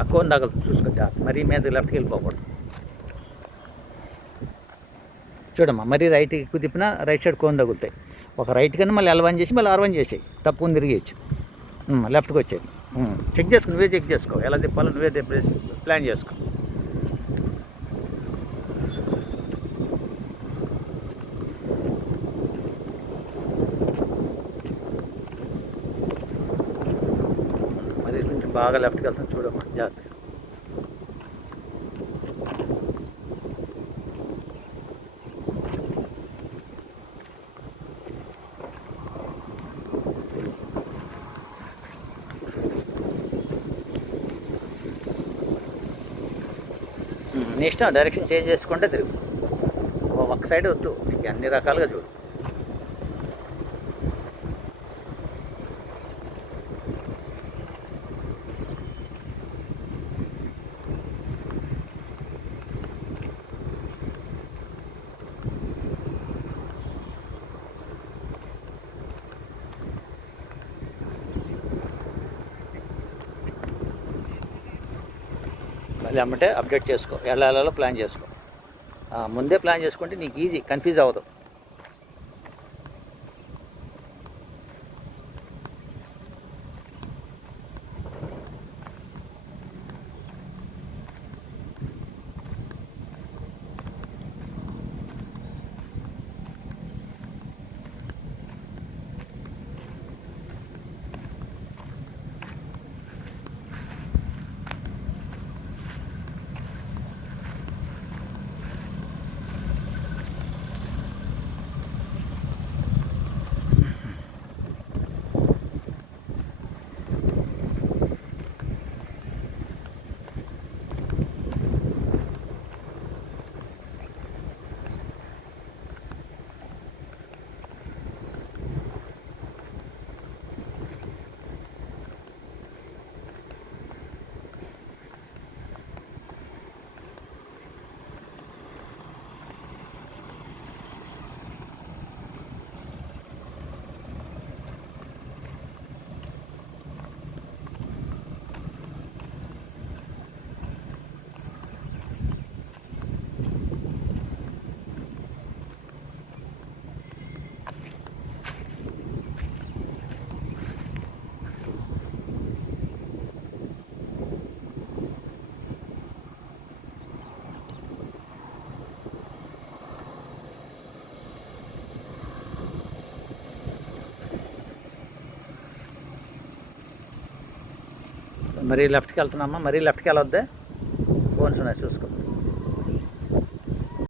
ఆ కోన్ తగులుతుంది చూసుకో, మరీ మీద లెఫ్ట్కి వెళ్ళిపోకూడదు. చూడమ్మా, మరీ రైట్కి ఎక్కువ తిప్పినా రైట్ సైడ్ కోన్ తగులుతాయి. ఒక రైట్ కన్నా మళ్ళీ L1 చేసి మళ్ళీ R1 చేసేయి, తప్పుని తిరిగేయచ్చు. లెఫ్ట్కి వచ్చేది చెక్ చేసుకో, నువ్వే చెక్ చేసుకో, ఎలా తిప్పాలో నువ్వే ప్లాన్ చేసుకో. మరి కొంచెం బాగా లెఫ్ట్కి వెళ్తాను చూడమ్మా, జాగ్రత్తగా. నీ ఇష్టం, డైరెక్షన్ చేంజ్ చేసుకుంటే తిరుగు. ఒక సైడ్ వద్దు, నీకు అన్ని రకాలుగా చూడు. మళ్ళీ అమ్మటే అప్డేట్ చేసుకో, ఎలా ప్లాన్ చేసుకో. ముందే ప్లాన్ చేసుకుంటే నీకు ఈజీ, కన్ఫ్యూజ్ అవ్వదు. మరీ లెఫ్ట్కి వెళ్తున్నామ్మా, మరీ లెఫ్ట్కి వెళ్ళొద్దే, ఫోన్స్ ఉన్నాయి చూసుకో.